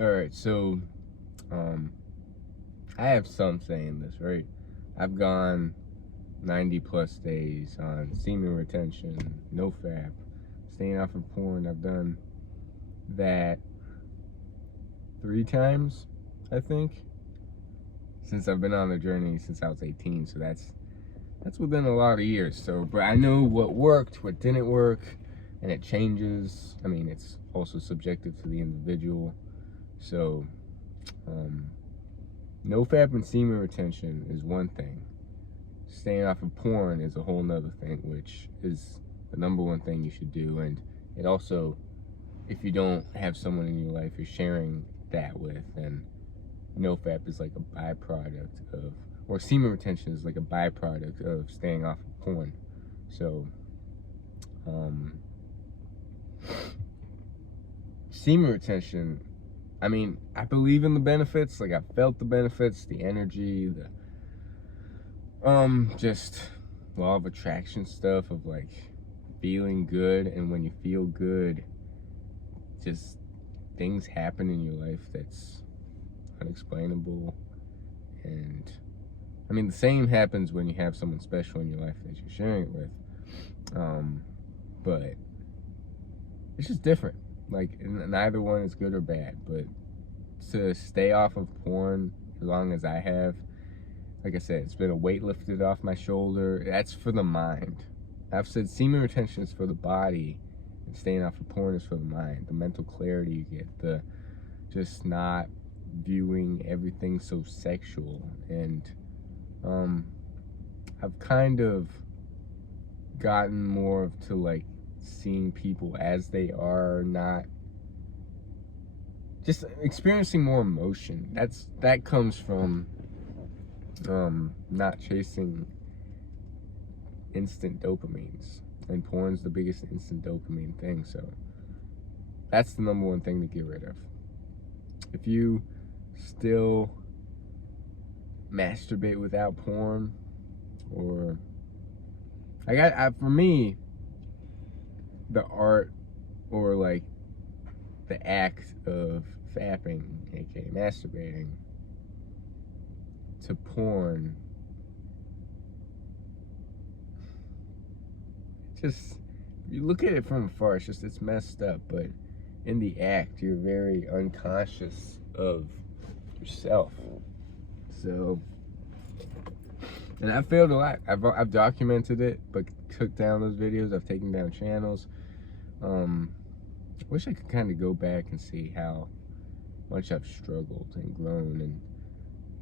Alright, so um I have some saying this, right? I've gone 90 plus days on semen retention, NoFap, staying off of porn. I've done that 3 times, I think, since I've been on the journey since I was 18. So that's within a lot of years. So, but I know what worked, what didn't work, and it changes. I mean, it's also subjective to the individual. So, um, NoFap and semen retention is one thing. Staying off of porn is a whole nother thing, which is the number one thing you should do. And it also, if you don't have someone in your life you're sharing that with, then NoFap is like a byproduct of, or semen retention is like a byproduct of staying off of porn. So, semen retention, I mean, I believe in the benefits. Like, I felt the benefits, the energy, the just law of attraction stuff of like feeling good. And when you feel good, just things happen in your life that's unexplainable. And I mean, the same happens when you have someone special in your life that you're sharing it with. But it's just different. Like, neither one is good or bad. But to stay off of porn as long as I have, like I said, it's been a weight lifted off my shoulder. That's for the mind. I've said semen retention is for the body, and staying off of porn is for the mind. The mental clarity you get, the just not viewing everything so sexual. And I've kind of gotten more to like seeing people as they are, not just experiencing more emotion. That comes from not chasing instant dopamines, and porn's the biggest instant dopamine thing. So that's the number one thing to get rid of. If you still masturbate without porn, or for me, the art or like the act of fapping, aka masturbating, to porn, just, you look at it from afar, it's messed up. But in the act, you're very unconscious of yourself. So, and I've failed a lot. I've documented it, but took down those videos. I've taken down channels. Wish I could kind of go back and see how much I've struggled and grown. And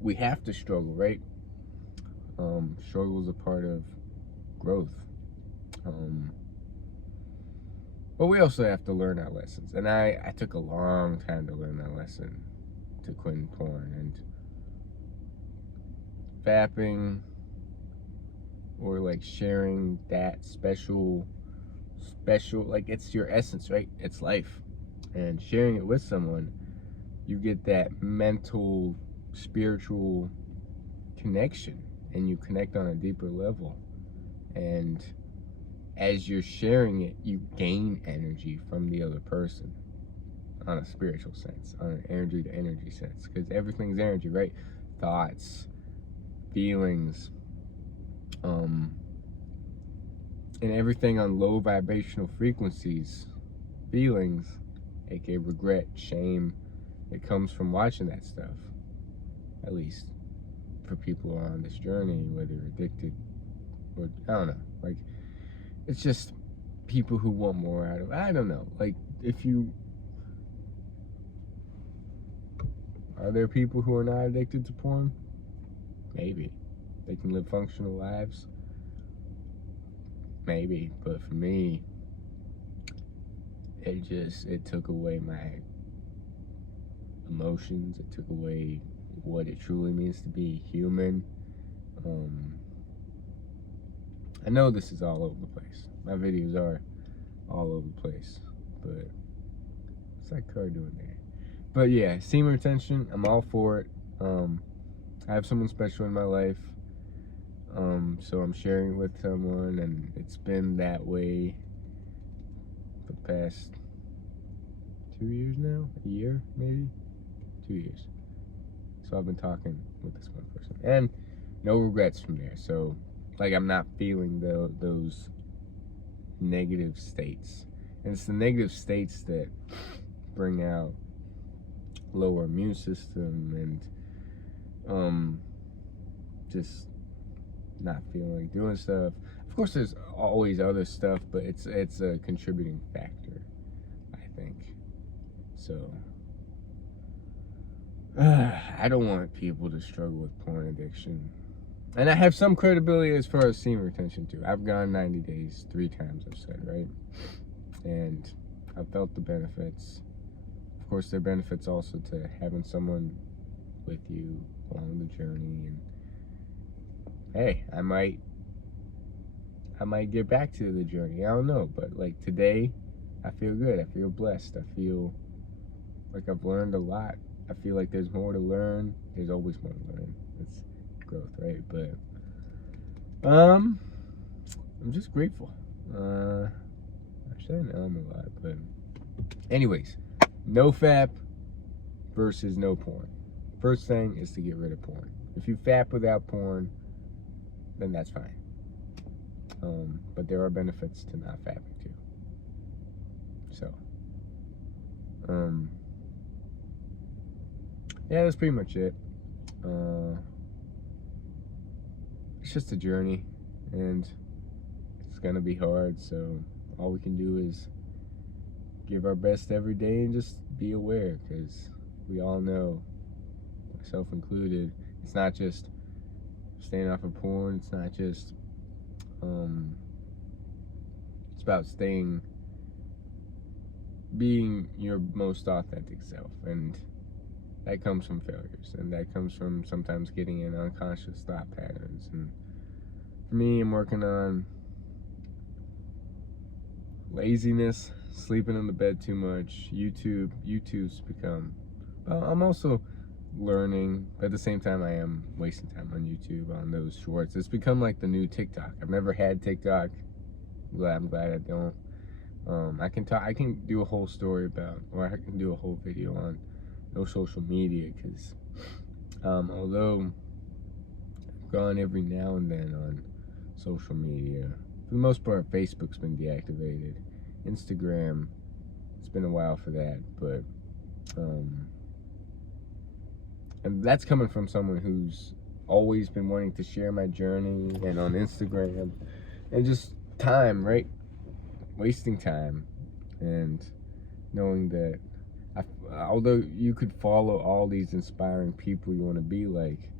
we have to struggle, right? Struggle is a part of growth. But we also have to learn our lessons. And I took a long time to learn that lesson, to quit porn. And fapping, or like sharing that special, like, it's your essence, right? It's life. And sharing it with someone, you get that mental, spiritual connection, and you connect on a deeper level. And as you're sharing it, you gain energy from the other person, on a spiritual sense, on an energy to energy sense, because everything's energy, right? Thoughts, feelings, and everything on low vibrational frequencies, feelings, aka regret, shame, it comes from watching that stuff. At least for people who are on this journey, whether addicted or, I don't know, like, it's just people who want more out of it. I don't know, like, are there people who are not addicted to porn? Maybe. They can live functional lives? Maybe. But for me, it took away my emotions. It took away what it truly means to be human. I know this is all over the place. My videos are all over the place. But what's that car doing there? But yeah, semen retention, I'm all for it. I have someone special in my life. So I'm sharing it with someone, and it's been that way for the past 2 years now, a year maybe. 2 years. So I've been talking with this one person, and no regrets from there. So, like, I'm not feeling those negative states, and it's the negative states that bring out lower immune system and just not feeling like doing stuff. Of course, there's always other stuff, but it's a contributing factor, I think. So I don't want people to struggle with porn addiction. And I have some credibility as far as semen retention too. I've gone 90 days 3 times, I've said, right? And I've felt the benefits. Of course, there are benefits also to having someone with you along the journey. And hey, I might get back to the journey. I don't know, but like today, I feel good. I feel blessed. I feel like I've learned a lot. I feel like there's more to learn. There's always more to learn. It's growth, right? But I'm just grateful. Actually, I know I'm a lot, but anyways, NoFap versus no porn. First thing is to get rid of porn. If you fap without porn, then that's fine. But there are benefits to not fapping too. So, yeah, that's pretty much it. It's just a journey, and it's gonna be hard. So all we can do is give our best every day and just be aware, because we all know, myself included, it's not just staying off of porn. It's not just it's about being your most authentic self, and that comes from failures, and that comes from sometimes getting in unconscious thought patterns. And for me, I'm working on laziness, sleeping in the bed too much. YouTube's become, well, I'm also learning, but at the same time I am wasting time on YouTube, on those shorts. It's become like the new TikTok. I've never had TikTok. I'm glad I don't. I can do a whole story about, or I can do a whole video on no social media, because although I've gone every now and then on social media, for the most part Facebook's been deactivated. Instagram, it's been a while for that, but and that's coming from someone who's always been wanting to share my journey, and on Instagram, and just time, right? Wasting time, and knowing that although you could follow all these inspiring people you want to be like,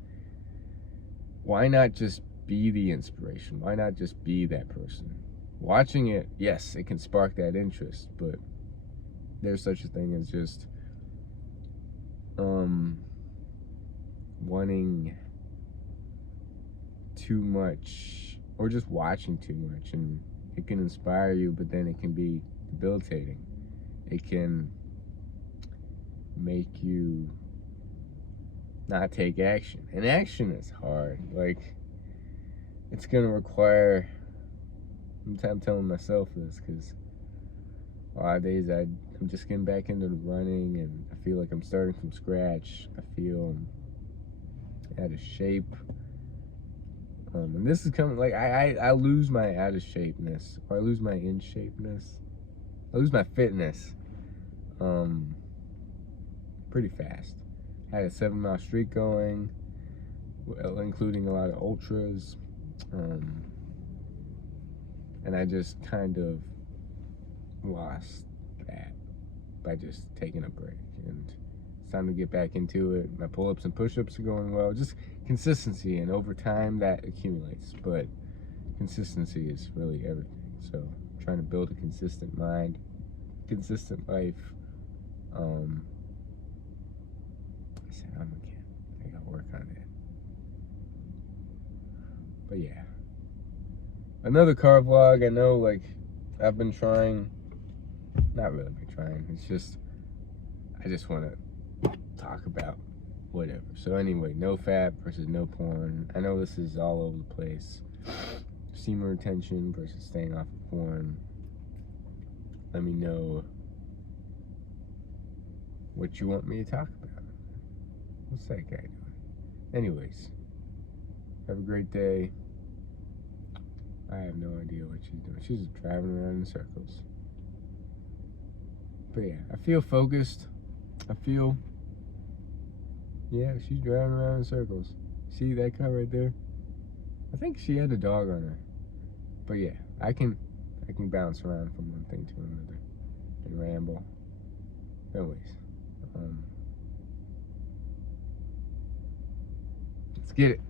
why not just be the inspiration? Why not just be that person? Watching it, yes, it can spark that interest, but there's such a thing as just wanting too much, or just watching too much, and it can inspire you, but then it can be debilitating. It can make you not take action, and action is hard. Like, it's gonna require, I'm telling myself this, because a lot of days I'm just getting back into the running, and I feel like I'm starting from scratch. I feel out of shape, and this is coming, like, I lose my out of shapeness, or I lose my in shapeness, I lose my fitness pretty fast. I had a 7-mile streak going, including a lot of ultras, and I just kind of lost that by just taking a break, and it's time to get back into it. My pull-ups and push-ups are going well. Just consistency, and over time that accumulates, but consistency is really everything. So I'm trying to build a consistent mind, consistent life. I said I'm a kid. I gotta work on it. But yeah, another car vlog. I know, like, I've been trying, not really been trying, it's just, I just want to talk about whatever. So anyway, NoFap versus no porn. I know this is all over the place. Semen retention versus staying off of porn. Let me know what you want me to talk about. What's that guy doing? Anyways, have a great day. I have no idea what she's doing. She's just driving around in circles. But yeah, I feel focused. Yeah, she's driving around in circles. See that car right there? I think she had a dog on her. But yeah, I can bounce around from one thing to another and ramble. Anyways, let's get it.